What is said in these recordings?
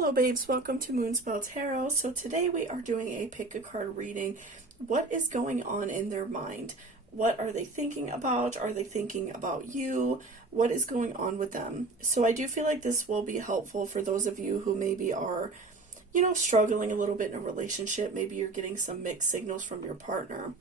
Hello babes, welcome to Moonspell Tarot. So today we are doing a pick a card reading. What is going on in their mind? What are they thinking about? Are they thinking about you? What is going on with them? So I do feel like this will be helpful for those of you who maybe are, struggling a little bit in a relationship. Maybe you're getting some mixed signals from your partner.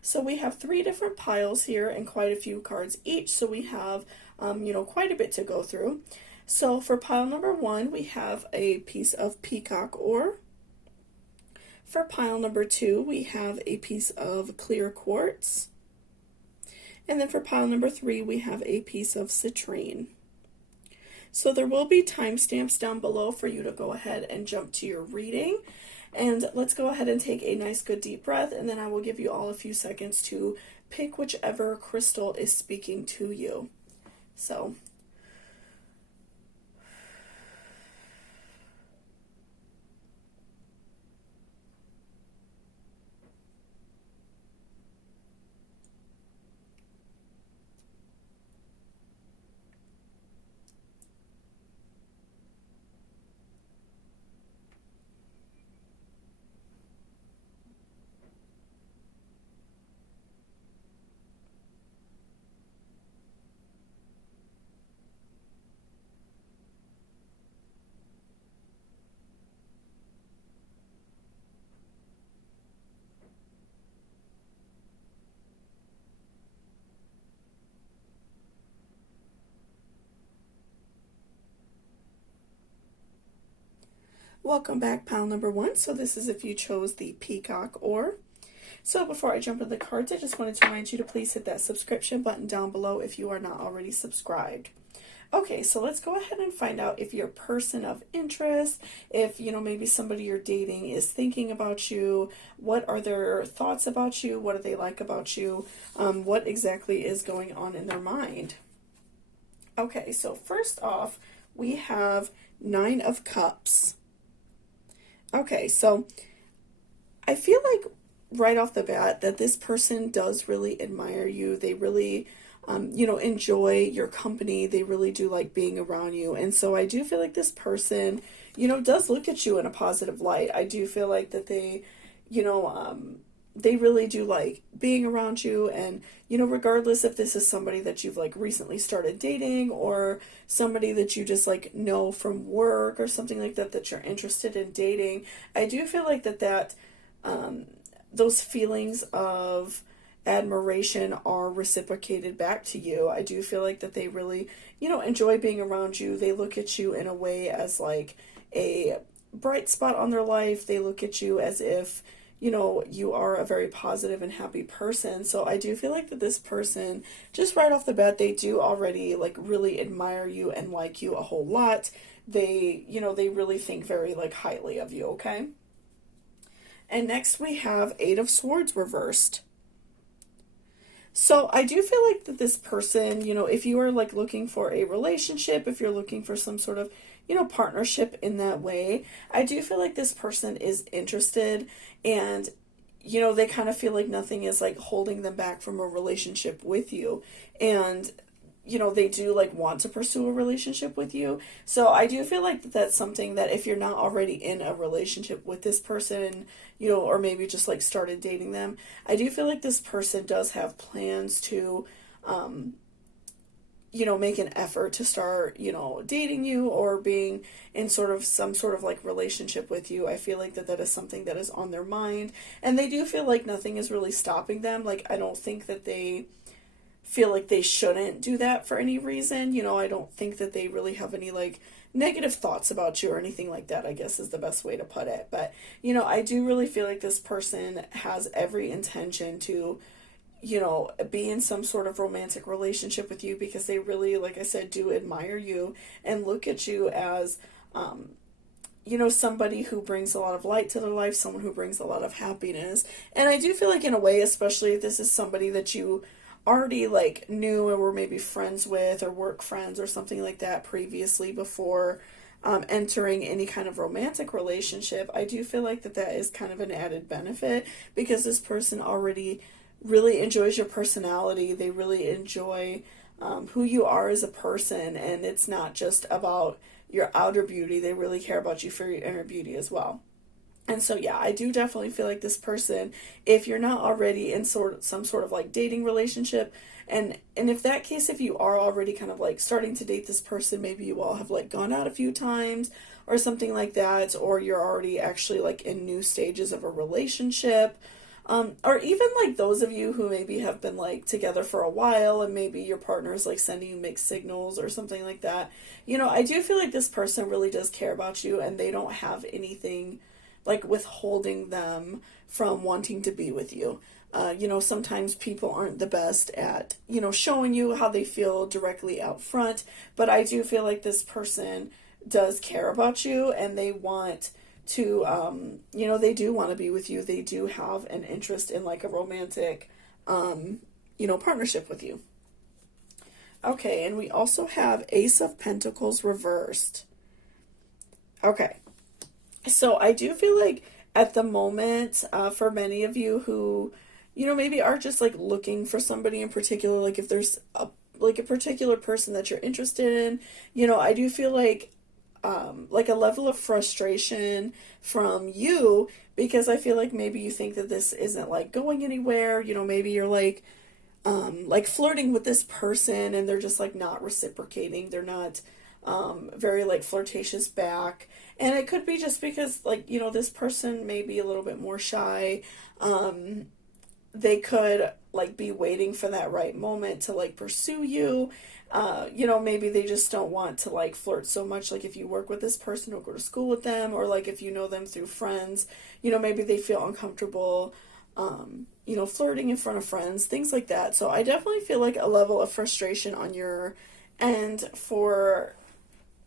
So we have 3 different piles here and quite a few cards each. So we have, quite a bit to go through. So for pile number 1, we have a piece of peacock ore. For pile number 2, we have a piece of clear quartz. And then for pile number 3, we have a piece of citrine. So there will be timestamps down below for you to go ahead and jump to your reading. And let's go ahead and take a nice good deep breath, and then I will give you all a few seconds to pick whichever crystal is speaking to you. So welcome back, pile number 1. So this is if you chose the peacock ore. So before I jump into the cards, I just wanted to remind you to please hit that subscription button down below if you are not already subscribed. Okay, so let's go ahead and find out if you're a person of interest, if, maybe somebody you're dating is thinking about you, what are their thoughts about you, what do they like about you, what exactly is going on in their mind. Okay, so first off, we have 9 of Cups. Okay, so I feel like right off the bat that this person does really admire you. They really, enjoy your company. They really do like being around you. And so I do feel like this person, does look at you in a positive light. I do feel like that they, they really do like being around you. And, regardless if this is somebody that you've like recently started dating or somebody that you just like know from work or something like that, that you're interested in dating, I do feel like that those feelings of admiration are reciprocated back to you. I do feel like that they really, enjoy being around you. They look at you in a way as like a bright spot on their life. They look at you as if, you are a very positive and happy person. So I do feel like that this person, just right off the bat, they do already like really admire you and like you a whole lot. They, they really think very like highly of you, okay? And next we have 8 of Swords reversed. So I do feel like that this person, if you are like looking for a relationship, if you're looking for some sort of, partnership in that way, I do feel like this person is interested and, they kind of feel like nothing is like holding them back from a relationship with you. And, they do like want to pursue a relationship with you. So I do feel like that's something that if you're not already in a relationship with this person, or maybe just like started dating them, I do feel like this person does have plans to, make an effort to start, dating you or being in some sort of like relationship with you. I feel like that is something that is on their mind, and they do feel like nothing is really stopping them. Like, I don't think that they feel like they shouldn't do that for any reason. I don't think that they really have any like negative thoughts about you or anything like that, I guess is the best way to put it. But, I do really feel like this person has every intention to, be in some sort of romantic relationship with you because they really, like I said, do admire you and look at you as, somebody who brings a lot of light to their life, someone who brings a lot of happiness. And I do feel like in a way, especially if this is somebody that you already like knew or were maybe friends with or work friends or something like that previously before entering any kind of romantic relationship, I do feel like that is kind of an added benefit because this person already really enjoys your personality. They really enjoy who you are as a person, and it's not just about your outer beauty. They really care about you for your inner beauty as well. And so, yeah, I do definitely feel like this person, if you're not already in some sort of like dating relationship, and if that case, if you are already kind of like starting to date this person, maybe you all have like gone out a few times or something like that, or you're already actually like in new stages of a relationship. Or even like those of you who maybe have been like together for a while and maybe your partner is like sending you mixed signals or something like that. I do feel like this person really does care about you and they don't have anything like withholding them from wanting to be with you. Sometimes people aren't the best at, showing you how they feel directly out front, but I do feel like this person does care about you and they want to, they do want to be with you. They do have an interest in like a romantic, partnership with you. Okay, and we also have Ace of Pentacles reversed. Okay, so I do feel like at the moment, for many of you who, maybe are just like looking for somebody in particular, like if there's a particular person that you're interested in, I do feel like a level of frustration from you because I feel like maybe you think that this isn't like going anywhere. Maybe you're like flirting with this person and they're just like not reciprocating. They're not very like flirtatious back. And it could be just because like, this person may be a little bit more shy. They could like be waiting for that right moment to like pursue you. Maybe they just don't want to like flirt so much. Like if you work with this person or go to school with them, or like if you know them through friends, maybe they feel uncomfortable, flirting in front of friends, things like that. So I definitely feel like a level of frustration on your end for,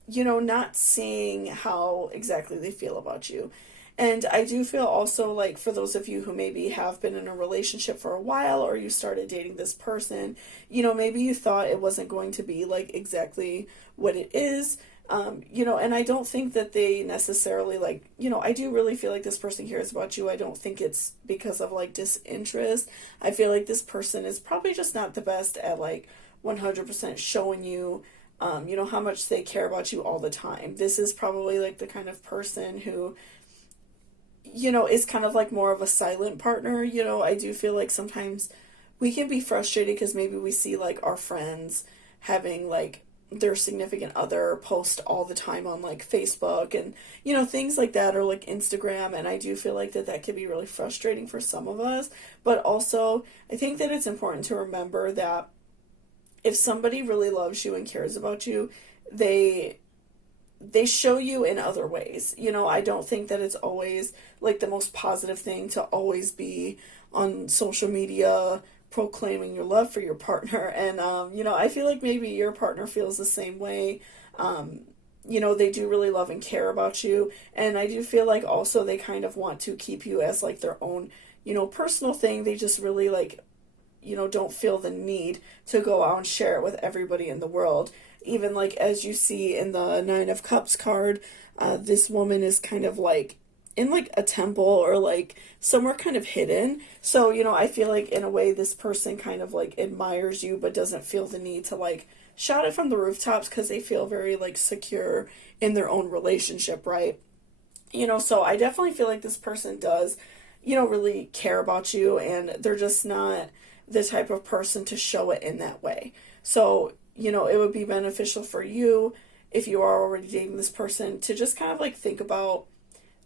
not seeing how exactly they feel about you. And I do feel also like for those of you who maybe have been in a relationship for a while or you started dating this person, maybe you thought it wasn't going to be like exactly what it is. And I don't think that they necessarily like, I do really feel like this person cares about you. I don't think it's because of like disinterest. I feel like this person is probably just not the best at like 100% showing you, how much they care about you all the time. This is probably like the kind of person who, is kind of like more of a silent partner. I do feel like sometimes we can be frustrated because maybe we see like our friends having like their significant other post all the time on like Facebook and, things like that, or like Instagram. And I do feel like that can be really frustrating for some of us. But also, I think that it's important to remember that if somebody really loves you and cares about you, they show you in other ways. I don't think that it's always like the most positive thing to always be on social media proclaiming your love for your partner. And, I feel like maybe your partner feels the same way. They do really love and care about you. And I do feel like also they kind of want to keep you as like their own, personal thing. They just really like, don't feel the need to go out and share it with everybody in the world. Even like as you see in the Nine of Cups card, this woman is kind of like in like a temple or like somewhere kind of hidden. So, I feel like in a way this person kind of like admires you but doesn't feel the need to like shout it from the rooftops because they feel very like secure in their own relationship, right? So I definitely feel like this person does, really care about you, and they're just not the type of person to show it in that way. So, it would be beneficial for you if you are already dating this person to just kind of like think about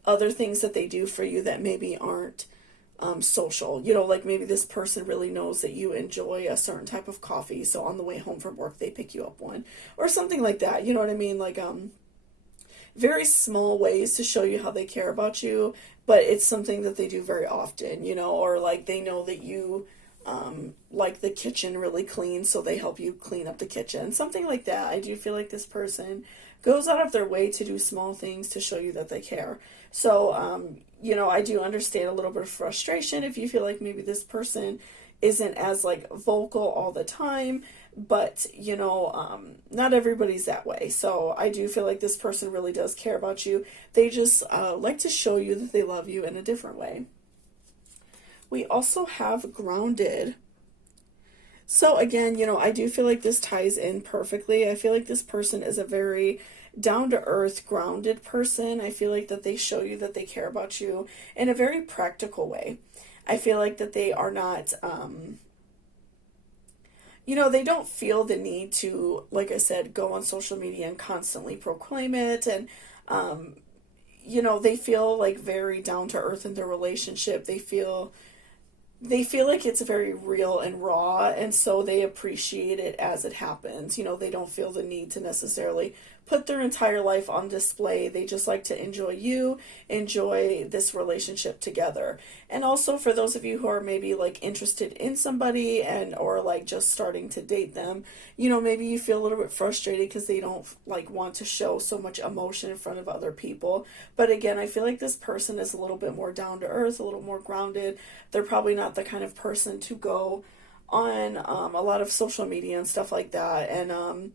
other things that they do for you that maybe aren't social. Like maybe this person really knows that you enjoy a certain type of coffee, so on the way home from work they pick you up one or something like that. You know what I mean? Like very small ways to show you how they care about you, but it's something that they do very often, or like they know that you like the kitchen really clean, so they help you clean up the kitchen, something like that. I do feel like this person goes out of their way to do small things to show you that they care. So, I do understand a little bit of frustration if you feel like maybe this person isn't as like vocal all the time, but not everybody's that way. So I do feel like this person really does care about you. They just like to show you that they love you in a different way. We also have Grounded. So again, I do feel like this ties in perfectly. I feel like this person is a very down-to-earth, grounded person. I feel like that they show you that they care about you in a very practical way. I feel like that they are not, they don't feel the need to, like I said, go on social media and constantly proclaim it. And, they feel like very down to earth in their relationship. They feel like it's very real and raw, and so they appreciate it as it happens. They don't feel the need to necessarily put their entire life on display. They just like to enjoy this relationship together. And also for those of you who are maybe like interested in somebody and or like just starting to date them, maybe you feel a little bit frustrated because they don't like want to show so much emotion in front of other people. But again, I feel like this person is a little bit more down to earth, a little more grounded. They're probably not the kind of person to go on a lot of social media and stuff like that. And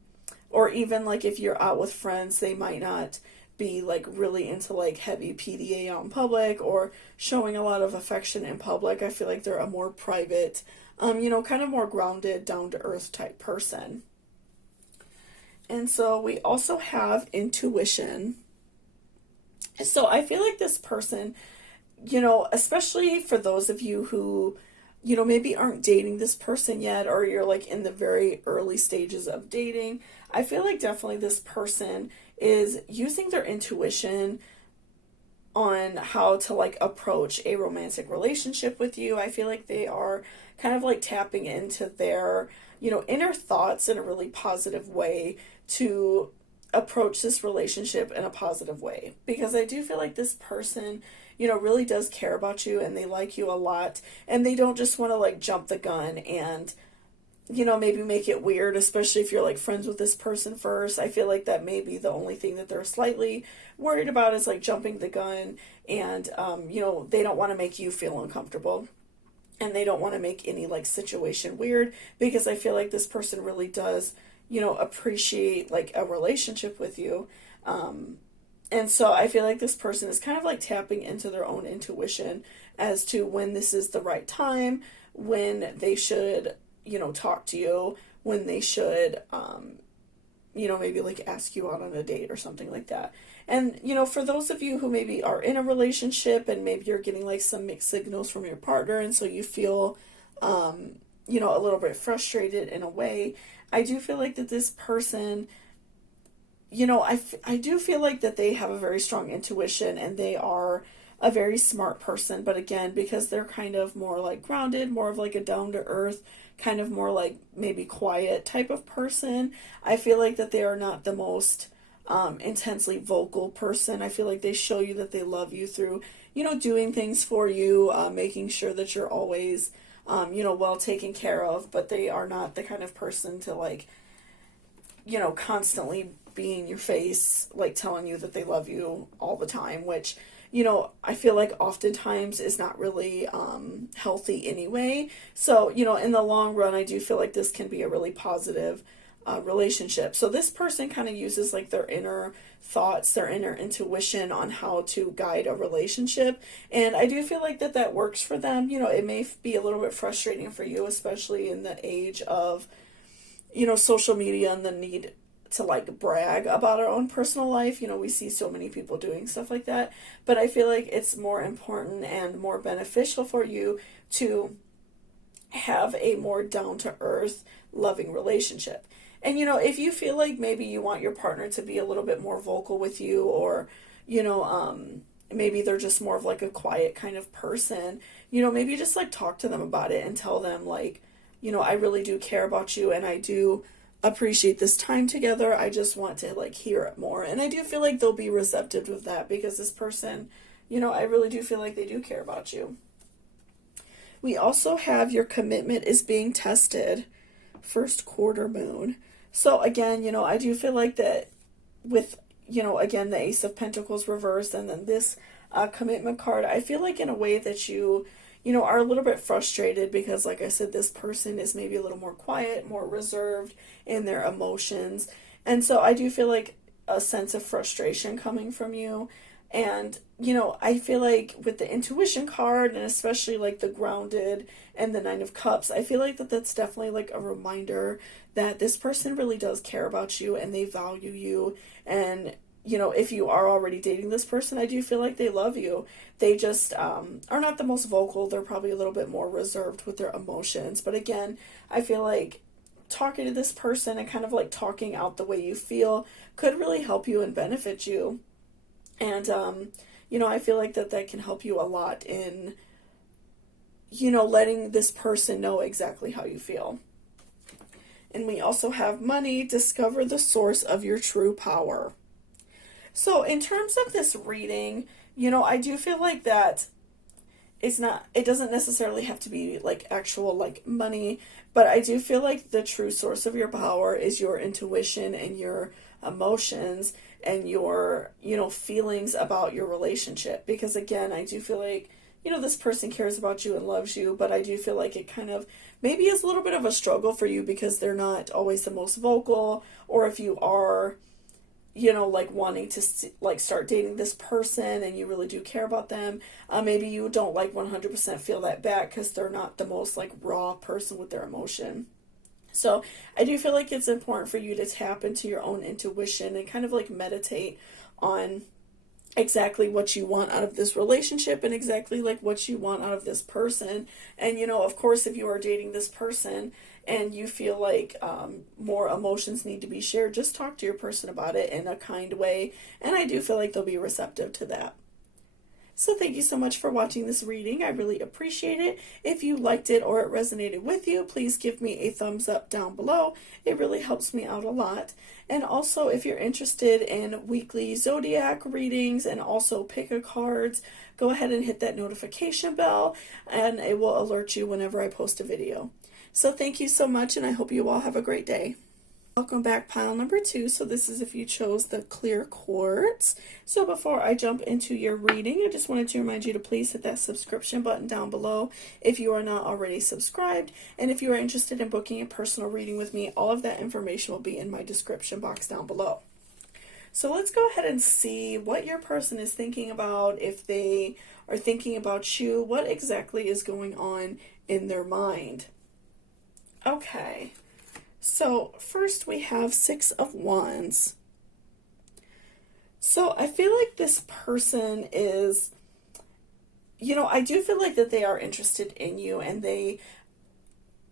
or even like if you're out with friends, they might not be like really into like heavy PDA out in public or showing a lot of affection in public. I feel like they're a more private, kind of more grounded, down to earth type person. And so we also have intuition. So I feel like this person, especially for those of you who, maybe aren't dating this person yet, or you're like in the very early stages of dating, I feel like definitely this person is using their intuition on how to like approach a romantic relationship with you. I feel like they are kind of like tapping into their, inner thoughts in a really positive way to approach this relationship in a positive way. Because I do feel like this person, really does care about you and they like you a lot, and they don't just want to like jump the gun and maybe make it weird, especially if you're like friends with this person first. I feel like that may be the only thing that they're slightly worried about is like jumping the gun, and they don't want to make you feel uncomfortable, and they don't want to make any like situation weird, because I feel like this person really does appreciate like a relationship with you. And so I feel like this person is kind of like tapping into their own intuition as to when this is the right time, when they should talk to you, when they should, maybe like ask you out on a date or something like that. And, for those of you who maybe are in a relationship and maybe you're getting like some mixed signals from your partner, and so you feel, a little bit frustrated in a way, I do feel like that this person, I do feel like that they have a very strong intuition and they are a very smart person. But again, because they're kind of more like grounded, more of like a down to earth, kind of more like maybe quiet type of person, I feel like that they are not the most intensely vocal person. I feel like they show you that they love you through, doing things for you, making sure that you're always, well taken care of. But they are not the kind of person to like, constantly be in your face, like telling you that they love you all the time, which, I feel like oftentimes is not really healthy anyway. So, in the long run, I do feel like this can be a really positive relationship. So this person kind of uses like their inner thoughts, their inner intuition on how to guide a relationship. And I do feel like that works for them. It may be a little bit frustrating for you, especially in the age of, social media and the need to like brag about our own personal life. We see so many people doing stuff like that, but I feel like it's more important and more beneficial for you to have a more down to earth, loving relationship. And if you feel like maybe you want your partner to be a little bit more vocal with you, or maybe they're just more of like a quiet kind of person, maybe just like talk to them about it and tell them like, I really do care about you and I do appreciate this time together. I just want to like hear it more. And I do feel like they'll be receptive with that, because this person, I really do feel like they do care about you. We also have your commitment is being tested, first quarter moon. So again, I do feel like that with, again, the Ace of Pentacles reversed and then this commitment card, I feel like in a way that you are a little bit frustrated because, like I said, this person is maybe a little more quiet, more reserved in their emotions. And so I do feel like a sense of frustration coming from you. And, you know, I feel like with the intuition card, and especially like the grounded and the Nine of Cups, I feel like that's definitely like a reminder that this person really does care about you and they value you. And, you know, if you are already dating this person, I do feel like they love you. They just are not the most vocal. They're probably a little bit more reserved with their emotions. But again, I feel like talking to this person and kind of like talking out the way you feel could really help you and benefit you. And, you know, I feel like that can help you a lot in, you know, letting this person know exactly how you feel. And we also have money, discover the source of your true power. So in terms of this reading, you know, I do feel like that it doesn't necessarily have to be like actual like money, but I do feel like the true source of your power is your intuition and your emotions and your, you know, feelings about your relationship. Because again, I do feel like, you know, this person cares about you and loves you, but I do feel like it kind of maybe is a little bit of a struggle for you because they're not always the most vocal, or if you are, you know, like wanting to like start dating this person and you really do care about them, maybe you don't like 100% feel that back because they're not the most like raw person with their emotion. So I do feel like it's important for you to tap into your own intuition and kind of like meditate on exactly what you want out of this relationship and exactly like what you want out of this person. And, you know, of course, if you are dating this person and you feel like more emotions need to be shared, just talk to your person about it in a kind way. And I do feel like they'll be receptive to that. So thank you so much for watching this reading. I really appreciate it. If you liked it or it resonated with you, please give me a thumbs up down below. It really helps me out a lot. And also, if you're interested in weekly zodiac readings and also pick a cards, go ahead and hit that notification bell and it will alert you whenever I post a video. So thank you so much, and I hope you all have a great day. Welcome back, pile number 2. So this is if you chose the clear quartz. So before I jump into your reading, I just wanted to remind you to please hit that subscription button down below if you are not already subscribed. And if you are interested in booking a personal reading with me, all of that information will be in my description box down below. So let's go ahead and see what your person is thinking about. If they are thinking about you, what exactly is going on in their mind? Okay. So first we have Six of Wands. So I feel like this person is, you know, I do feel like that they are interested in you and they,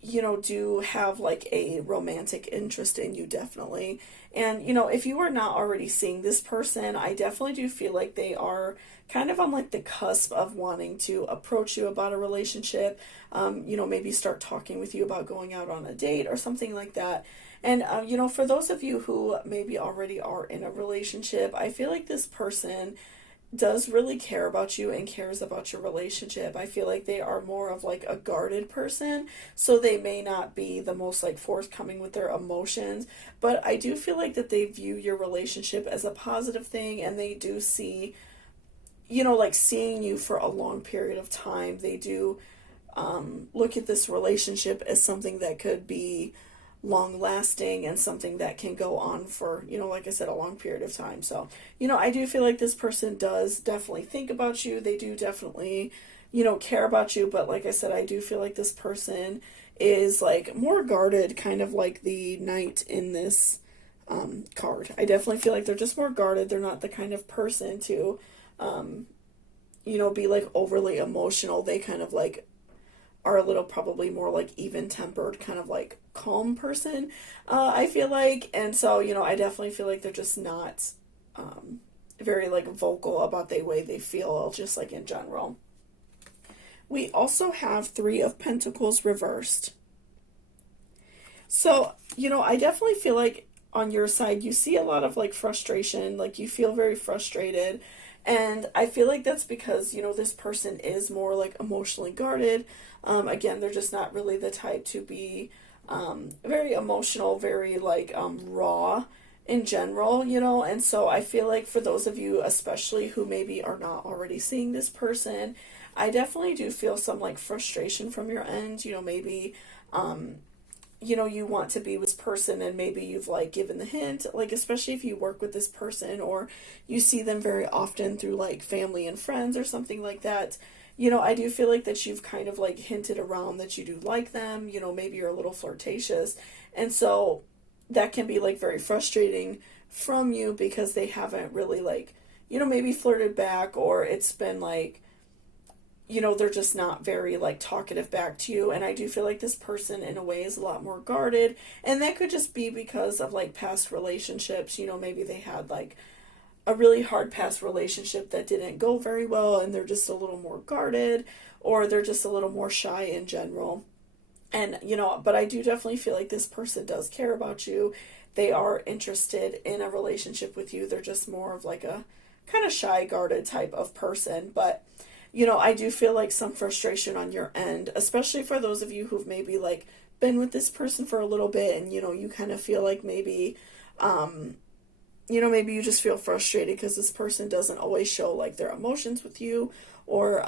you know, do have like a romantic interest in you, definitely. And, you know, if you are not already seeing this person, I definitely do feel like they are kind of on like the cusp of wanting to approach you about a relationship, you know, maybe start talking with you about going out on a date or something like that. And, you know, for those of you who maybe already are in a relationship, I feel like this person does really care about you and cares about your relationship. I feel like they are more of like a guarded person, so they may not be the most like forthcoming with their emotions, but I do feel like that they view your relationship as a positive thing, and they do see, you know, like seeing you for a long period of time. They do look at this relationship as something that could be long lasting and something that can go on for, you know, like I said, a long period of time. So, you know, I do feel like this person does definitely think about you. They do definitely, you know, care about you. But like I said, I do feel like this person is like more guarded, kind of like the Knight in this card. I definitely feel like they're just more guarded. They're not the kind of person to, you know, be like overly emotional. They kind of like are a little probably more like even-tempered, kind of like calm person, I feel like. And so, you know, I definitely feel like they're just not very like vocal about the way they feel, just like in general. We also have Three of Pentacles reversed. So, you know, I definitely feel like on your side, you see a lot of like frustration, like you feel very frustrated. And I feel like that's because, you know, this person is more like emotionally guarded. Again, they're just not really the type to be very emotional, very like raw in general, you know. And so I feel like for those of you, especially who maybe are not already seeing this person, I definitely do feel some like frustration from your end, you know, maybe you want to be with this person and maybe you've like given the hint, like especially if you work with this person or you see them very often through like family and friends or something like that. I do feel like that you've kind of like hinted around that you do like them, maybe you're a little flirtatious. And so that can be like very frustrating from you because they haven't really like, maybe flirted back, or it's been like, they're just not very like talkative back to you. And I do feel like this person in a way is a lot more guarded. And that could just be because of like past relationships. Maybe they had like a really hard past relationship that didn't go very well and they're just a little more guarded, or they're just a little more shy in general. And, but I do definitely feel like this person does care about you. They are interested in a relationship with you. They're just more of like a kind of shy, guarded type of person. But I do feel like some frustration on your end, especially for those of you who've maybe like been with this person for a little bit and, you kind of feel like maybe, maybe you just feel frustrated because this person doesn't always show like their emotions with you, or,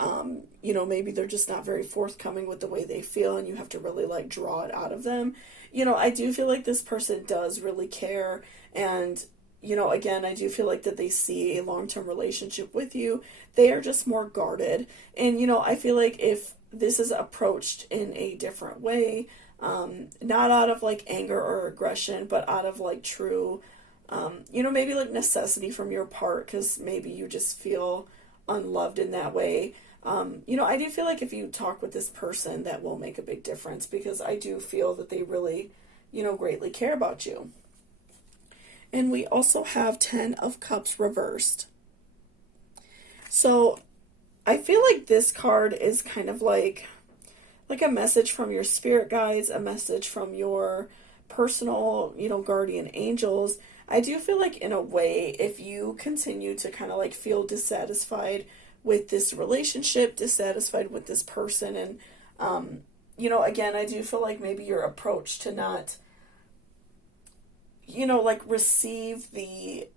maybe they're just not very forthcoming with the way they feel and you have to really like draw it out of them. I do feel like this person does really care. And again, I do feel like that they see a long-term relationship with you. They are just more guarded. And, I feel like if this is approached in a different way, not out of like anger or aggression, but out of like true, maybe like necessity from your part, because maybe you just feel unloved in that way. I do feel like if you talk with this person, that will make a big difference, because I do feel that they really, greatly care about you. And we also have 10 of Cups reversed. So I feel like this card is kind of like a message from your spirit guides, a message from your personal, guardian angels. I do feel like in a way, if you continue to kind of like feel dissatisfied with this relationship, dissatisfied with this person, and, again, I do feel like maybe your approach to not, like receive the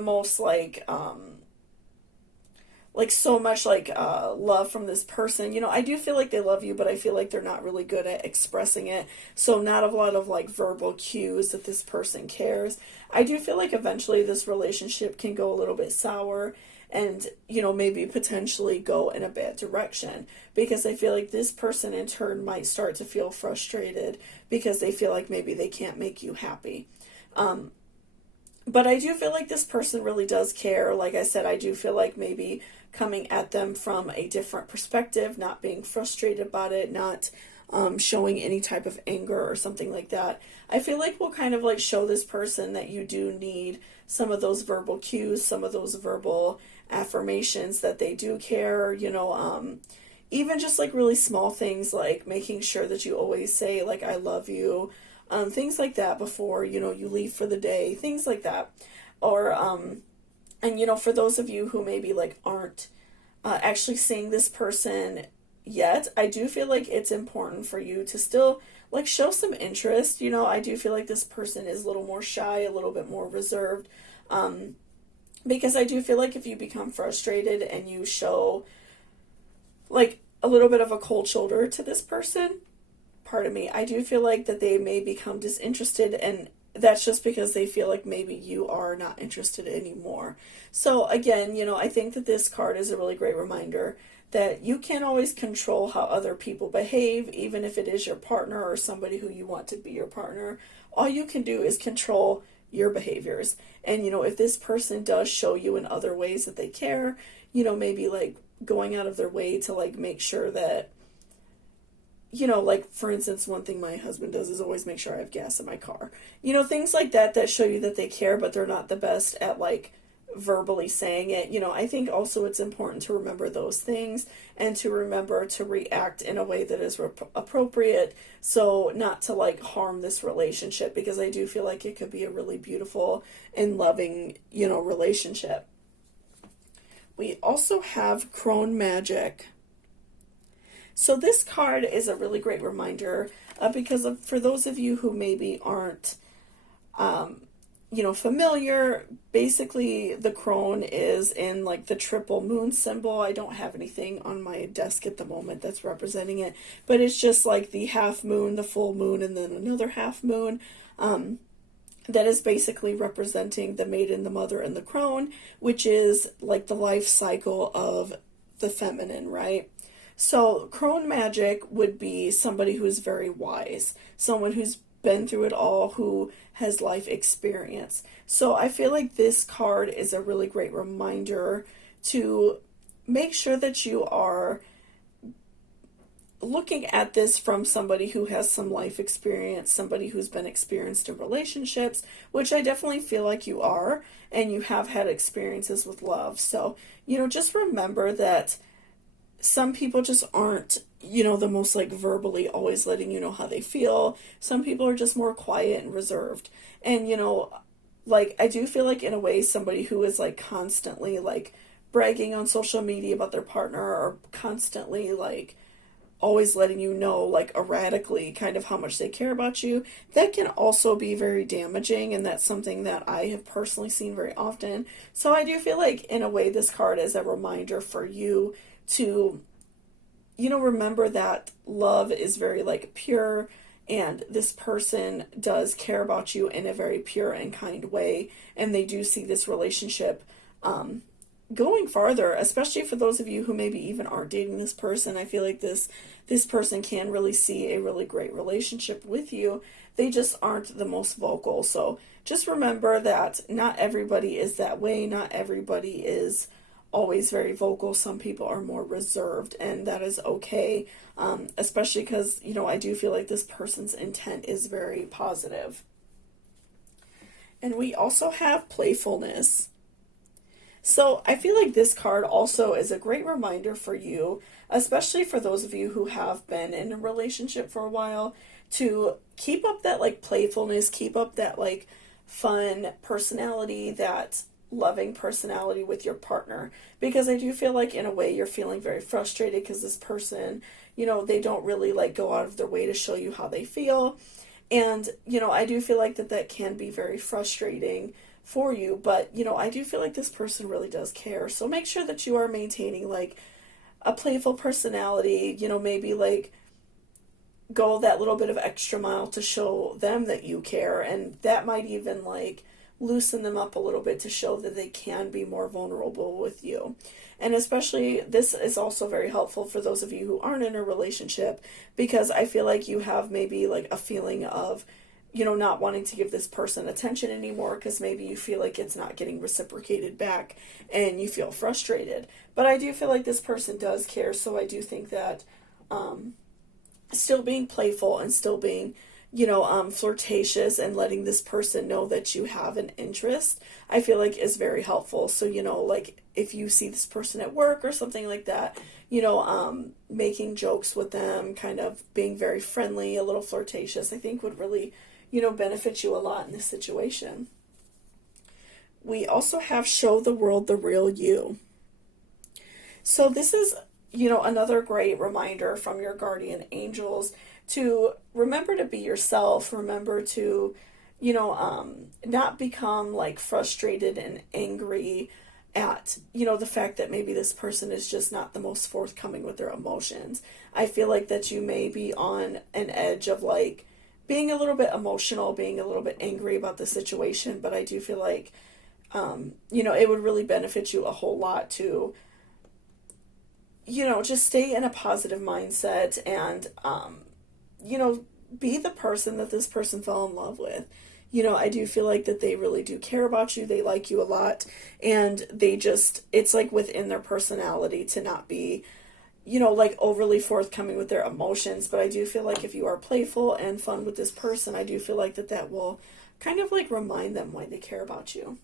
most like so much like love from this person. I do feel like they love you, but I feel like they're not really good at expressing it. So not a lot of like verbal cues that this person cares. I do feel like eventually this relationship can go a little bit sour and, maybe potentially go in a bad direction, because I feel like this person in turn might start to feel frustrated because they feel like maybe they can't make you happy. But I do feel like this person really does care. Like I said, I do feel like maybe coming at them from a different perspective, not being frustrated about it, not showing any type of anger or something like that, I feel like will kind of like show this person that you do need some of those verbal cues, some of those verbal affirmations that they do care, even just like really small things, like making sure that you always say like I love you, things like that before, you leave for the day, things like that. Or, and, for those of you who maybe like aren't actually seeing this person yet, I do feel like it's important for you to still like show some interest. I do feel like this person is a little more shy, a little bit more reserved, because I do feel like if you become frustrated and you show like a little bit of a cold shoulder to this person, pardon me, I do feel like that they may become disinterested, and that's just because they feel like maybe you are not interested anymore. So again, I think that this card is a really great reminder that you can't always control how other people behave, even if it is your partner or somebody who you want to be your partner. All you can do is control your behaviors. And, if this person does show you in other ways that they care, maybe like going out of their way to like make sure that, like for instance, one thing my husband does is always make sure I have gas in my car. Things like that that show you that they care, but they're not the best at like verbally saying it. I think also it's important to remember those things and to remember to react in a way that is appropriate, so not to like harm this relationship, because I do feel like it could be a really beautiful and loving, relationship. We also have Crone Magic. So this card is a really great reminder, because for those of you who maybe aren't familiar. Basically, the crone is in like the triple moon symbol. I don't have anything on my desk at the moment that's representing it, but it's just like the half moon, the full moon, and then another half moon. That is basically representing the maiden, the mother, and the crone, which is like the life cycle of the feminine, right? So, crone magic would be somebody who's very wise, someone who's been through it all, who has life experience. So, I feel like this card is a really great reminder to make sure that you are looking at this from somebody who has some life experience, somebody who's been experienced in relationships, which I definitely feel like you are, and you have had experiences with love. So, just remember that some people just aren't, the most like verbally always letting you know how they feel. Some people are just more quiet and reserved. And, like I do feel like in a way somebody who is like constantly like bragging on social media about their partner, or constantly like always letting you know like erratically kind of how much they care about you, that can also be very damaging, and that's something that I have personally seen very often. So I do feel like in a way this card is a reminder for you to remember that love is very like pure, and this person does care about you in a very pure and kind way, and they do see this relationship going farther, especially for those of you who maybe even aren't dating this person. I feel like this person can really see a really great relationship with you. They just aren't the most vocal. So just remember that not everybody is that way. Not everybody is always very vocal. Some people are more reserved, and that is okay. Especially because, I do feel like this person's intent is very positive. And we also have playfulness. So I feel like this card also is a great reminder for you, especially for those of you who have been in a relationship for a while, to keep up that like playfulness, keep up that like fun personality, that loving personality with your partner. Because I do feel like in a way you're feeling very frustrated because this person, they don't really like go out of their way to show you how they feel. And, I do feel like that can be very frustrating for you, but I do feel like this person really does care. So make sure that you are maintaining like a playful personality, maybe like go that little bit of extra mile to show them that you care, and that might even like loosen them up a little bit to show that they can be more vulnerable with you. And especially this is also very helpful for those of you who aren't in a relationship, because I feel like you have maybe like a feeling of not wanting to give this person attention anymore because maybe you feel like it's not getting reciprocated back and you feel frustrated. But I do feel like this person does care, so I do think that still being playful and still being, flirtatious and letting this person know that you have an interest, I feel like is very helpful. So, like if you see this person at work or something like that, making jokes with them, kind of being very friendly, a little flirtatious, I think would really benefit you a lot in this situation. We also have show the world the real you. So this is, another great reminder from your guardian angels to remember to be yourself, remember to, not become like frustrated and angry at, the fact that maybe this person is just not the most forthcoming with their emotions. I feel like that you may be on an edge of like, being a little bit emotional, being a little bit angry about the situation, but I do feel like, it would really benefit you a whole lot to, just stay in a positive mindset and, be the person that this person fell in love with. I do feel like that they really do care about you. They like you a lot, and it's like within their personality to not be like overly forthcoming with their emotions. But I do feel like if you are playful and fun with this person, I do feel like that will kind of like remind them why they care about you.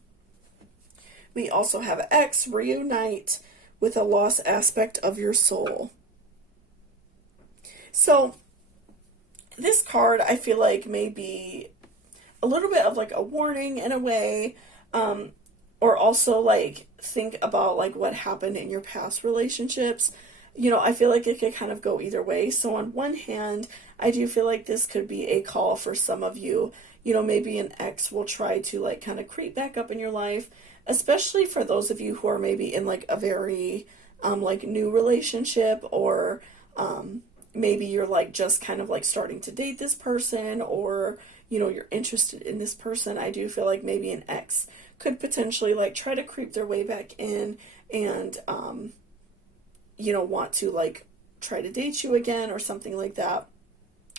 We also have X, reunite with a lost aspect of your soul. So this card, I feel like may be a little bit of like a warning in a way, or also like think about like what happened in your past relationships. I feel like it could kind of go either way. So on one hand, I do feel like this could be a call for some of you, maybe an ex will try to like kind of creep back up in your life, especially for those of you who are maybe in like a very like new relationship, or maybe you're like just kind of like starting to date this person, or you're interested in this person. I do feel like maybe an ex could potentially like try to creep their way back in and want to like try to date you again or something like that.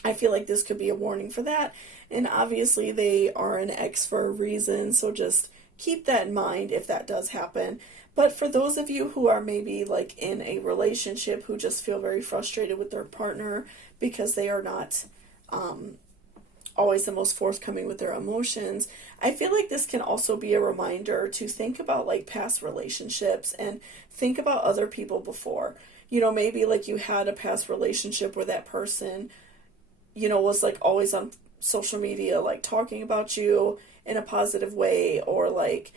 I feel like this could be a warning for that. And obviously they are an ex for a reason, so just keep that in mind if that does happen. But for those of you who are maybe like in a relationship who just feel very frustrated with their partner because they are not always the most forthcoming with their emotions, I feel like this can also be a reminder to think about like past relationships and think about other people before. Maybe like you had a past relationship where that person, was like always on social media, like talking about you in a positive way, or like,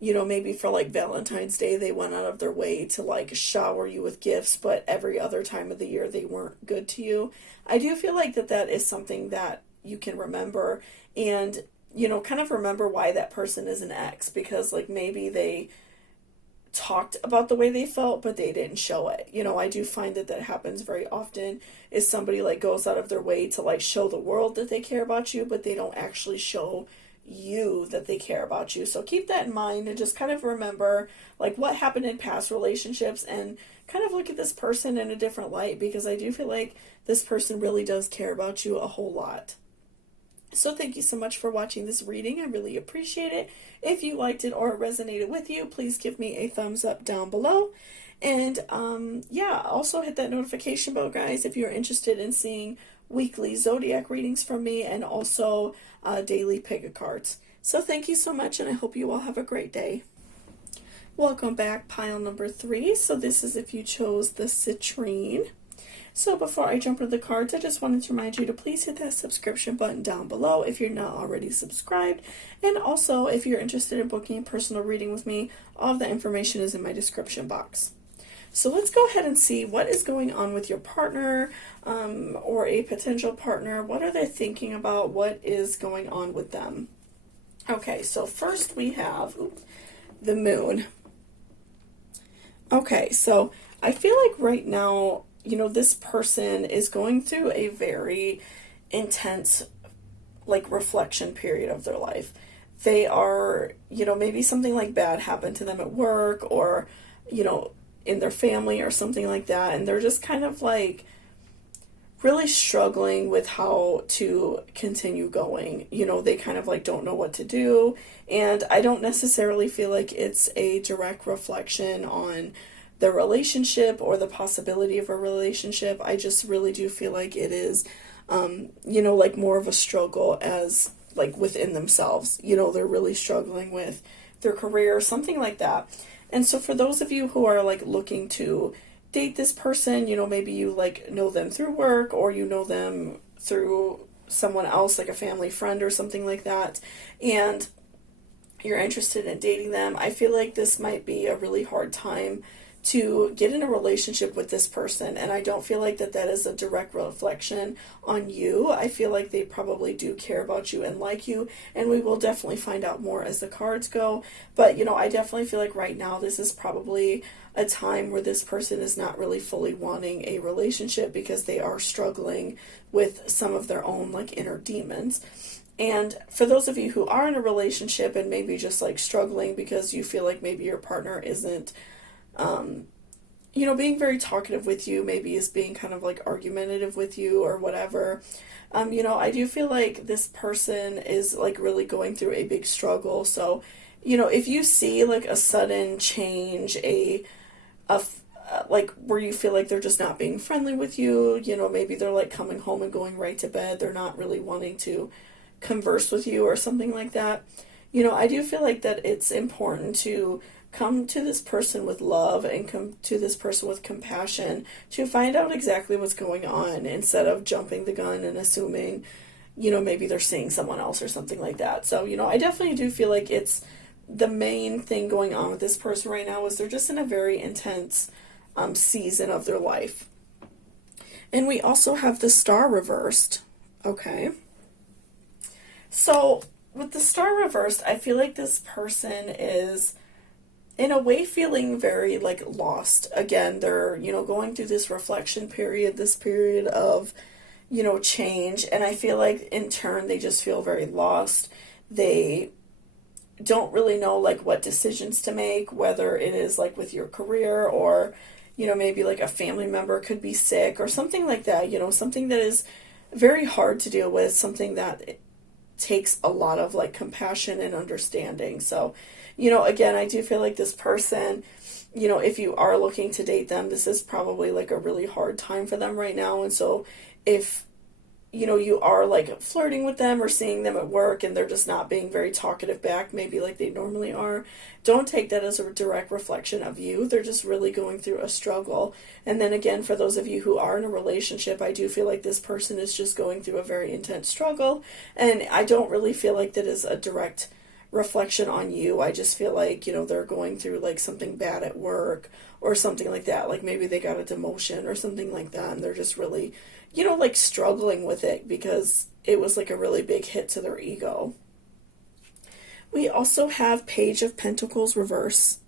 maybe for like Valentine's Day, they went out of their way to like shower you with gifts, but every other time of the year they weren't good to you. I do feel like that is something that you can remember and, kind of remember why that person is an ex, because like maybe they talked about the way they felt, but they didn't show it. I do find that happens very often, is somebody like goes out of their way to like show the world that they care about you, but they don't actually show you that they care about you. So keep that in mind and just kind of remember like what happened in past relationships, and kind of look at this person in a different light, because I do feel like this person really does care about you a whole lot. So thank you so much for watching this reading. I really appreciate it. If you liked it or it resonated with you, please give me a thumbs up down below. And yeah, also hit that notification bell, guys, if you're interested in seeing weekly zodiac readings from me, and also daily pick-a cards. So thank you so much, and I hope you all have a great day. Welcome back, pile number 3. So this is if you chose the citrine. So before I jump into the cards, I just wanted to remind you to please hit that subscription button down below if you're not already subscribed. And also, if you're interested in booking a personal reading with me, all of the information is in my description box. So let's go ahead and see what is going on with your partner or a potential partner. What are they thinking about? What is going on with them? Okay, so first we have the moon. Okay, so I feel like right now, this person is going through a very intense, like, reflection period of their life. They are, maybe something like bad happened to them at work, or, in their family or something like that. And they're just kind of like really struggling with how to continue going. They kind of like don't know what to do. And I don't necessarily feel like it's a direct reflection on the relationship or the possibility of a relationship. I just really do feel like it is, like more of a struggle as like within themselves. They're really struggling with their career, something like that. And so for those of you who are like looking to date this person, maybe you like know them through work, or you know them through someone else, like a family friend or something like that, and you're interested in dating them, I feel like this might be a really hard time to get in a relationship with this person. And I don't feel like that is a direct reflection on you. I feel like they probably do care about you and like you, and we will definitely find out more as the cards go. But I definitely feel like right now this is probably a time where this person is not really fully wanting a relationship, because they are struggling with some of their own like inner demons. And for those of you who are in a relationship and maybe just like struggling because you feel like maybe your partner isn't being very talkative with you, maybe is being kind of like argumentative with you or whatever. I do feel like this person is like really going through a big struggle. So, if you see like a sudden change, like where you feel like they're just not being friendly with you, maybe they're like coming home and going right to bed. They're not really wanting to converse with you or something like that. I do feel like that it's important to come to this person with love and come to this person with compassion to find out exactly what's going on, instead of jumping the gun and assuming, maybe they're seeing someone else or something like that. So, I definitely do feel like it's the main thing going on with this person right now is they're just in a very intense season of their life. And we also have the star reversed. Okay. So with the star reversed, I feel like this person is in a way feeling very like lost. Again, they're, going through this reflection period, this period of, change. And I feel like in turn, they just feel very lost. They don't really know like what decisions to make, whether it is like with your career or, maybe like a family member could be sick or something like that, something that is very hard to deal with, something that takes a lot of like compassion and understanding. So, again, I do feel like this person, if you are looking to date them, this is probably like a really hard time for them right now. And so if you are like flirting with them or seeing them at work and they're just not being very talkative back, maybe like they normally are, don't take that as a direct reflection of you. They're just really going through a struggle. And then again, for those of you who are in a relationship, I do feel like this person is just going through a very intense struggle. And I don't really feel like that is a direct reflection on you. I just feel like, they're going through like something bad at work or something like that. Like maybe they got a demotion or something like that. And they're just really, like struggling with it because it was like a really big hit to their ego. We also have Page of Pentacles reverse.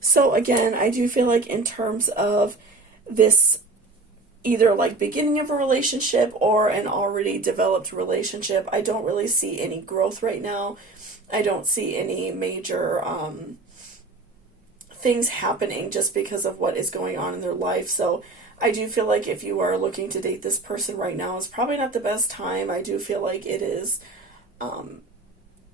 So again, I do feel like in terms of this either like beginning of a relationship or an already developed relationship, I don't really see any growth right now. I don't see any major things happening just because of what is going on in their life. So I do feel like if you are looking to date this person right now, it's probably not the best time. I do feel like it is,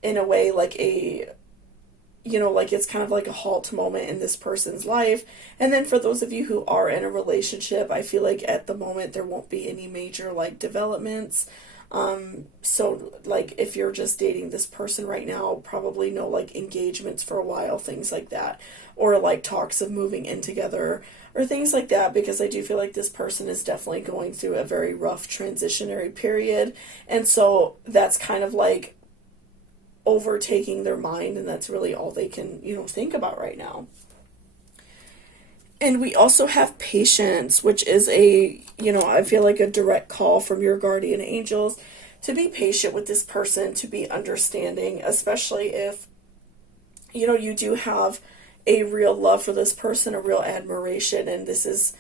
in a way, like like it's kind of like a halt moment in this person's life. And then for those of you who are in a relationship, I feel like at the moment there won't be any major like developments. So like if you're just dating this person right now, probably no like engagements for a while, things like that, or like talks of moving in together or things like that, because I do feel like this person is definitely going through a very rough transitionary period. And so that's kind of like overtaking their mind, and that's really all they can, think about right now. And we also have patience, which is I feel like a direct call from your guardian angels to be patient with this person, to be understanding, especially if, you do have a real love for this person, a real admiration, and this is,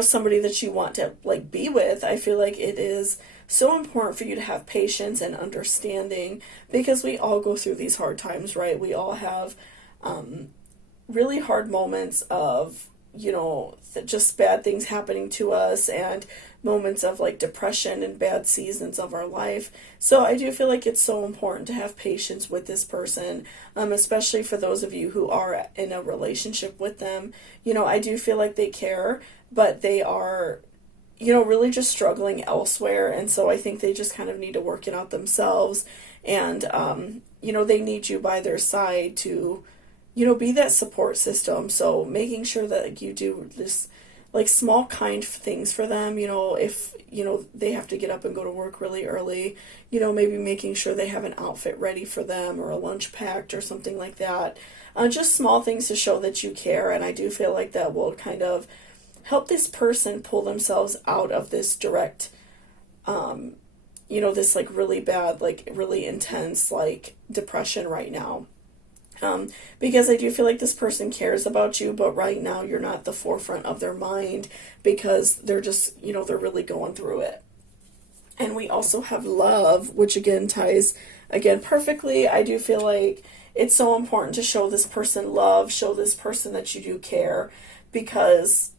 somebody that you want to like be with. I feel like it is so important for you to have patience and understanding, because we all go through these hard times, right? We all have really hard moments of, just bad things happening to us, and moments of like depression and bad seasons of our life. So I do feel like it's so important to have patience with this person, especially for those of you who are in a relationship with them. I do feel like they care, but they are, really just struggling elsewhere. And so I think they just kind of need to work it out themselves. And, they need you by their side to, be that support system. So making sure that like, you do this like small kind things for them, if, they have to get up and go to work really early, maybe making sure they have an outfit ready for them or a lunch packed or something like that. Just small things to show that you care. And I do feel like that will kind of help this person pull themselves out of this direct, this like really bad, like really intense, like depression right now. Because I do feel like this person cares about you, but right now you're not the forefront of their mind because they're just, they're really going through it. And we also have love, which again ties again perfectly. I do feel like it's so important to show this person love, show this person that you do care, because,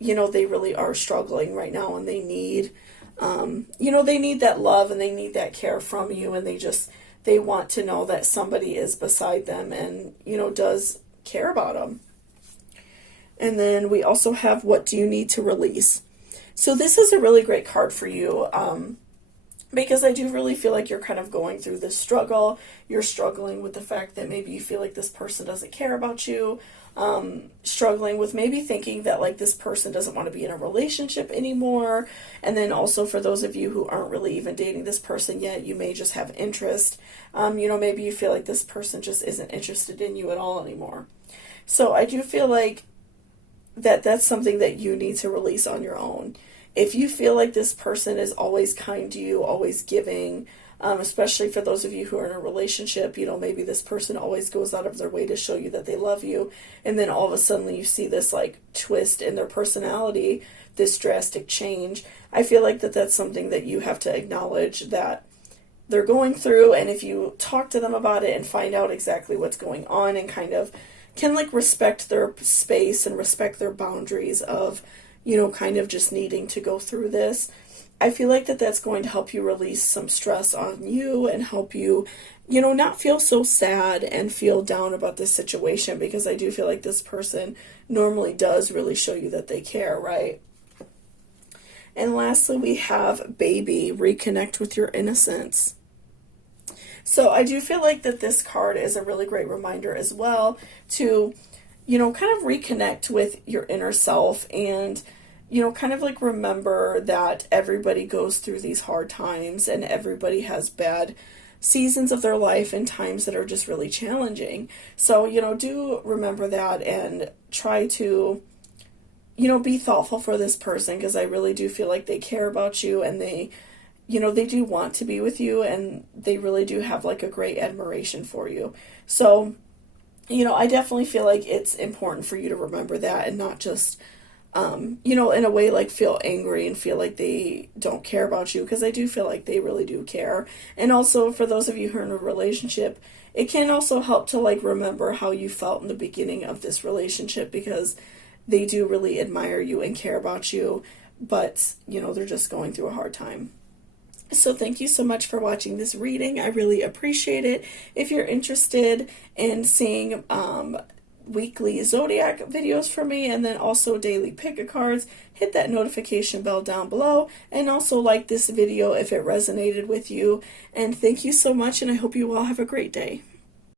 they really are struggling right now, and they need, they need that love and they need that care from you, and they want to know that somebody is beside them and, does care about them. And then we also have, what do you need to release? So this is a really great card for you, because I do really feel like you're kind of going through this struggle. You're struggling with the fact that maybe you feel like this person doesn't care about you, struggling with maybe thinking that like this person doesn't want to be in a relationship anymore. And then also for those of you who aren't really even dating this person yet, you may just have interest. Maybe you feel like this person just isn't interested in you at all anymore. So I do feel like that's something that you need to release on your own. If you feel like this person is always kind to you, always giving, especially for those of you who are in a relationship. You know, maybe this person always goes out of their way to show you that they love you, and then all of a sudden you see this like twist in their personality, this drastic change. I feel like that's something that you have to acknowledge that they're going through, and if you talk to them about it and find out exactly what's going on and kind of can like respect their space and respect their boundaries of, you know, kind of just needing to go through this, I feel like that's going to help you release some stress on you and help you, you know, not feel so sad and feel down about this situation, because I do feel like this person normally does really show you that they care, right? And lastly, we have baby, reconnect with your innocence. So I do feel like that this card is a really great reminder as well to, you know, kind of reconnect with your inner self and, you know, kind of like remember that everybody goes through these hard times and everybody has bad seasons of their life and times that are just really challenging. So, you know, do remember that and try to, you know, be thoughtful for this person, because I really do feel like they care about you and they, you know, they do want to be with you and they really do have like a great admiration for you. So, you know, I definitely feel like it's important for you to remember that and not just, you know, in a way like feel angry and feel like they don't care about you, because I do feel like they really do care. And also for those of you who are in a relationship, it can also help to like remember how you felt in the beginning of this relationship, because they do really admire you and care about you, but, you know, they're just going through a hard time. So thank you so much for watching this reading. I really appreciate it. If you're interested in seeing weekly zodiac videos from me and then also daily pick-a-cards, hit that notification bell down below, and also like this video if it resonated with you. And thank you so much, and I hope you all have a great day.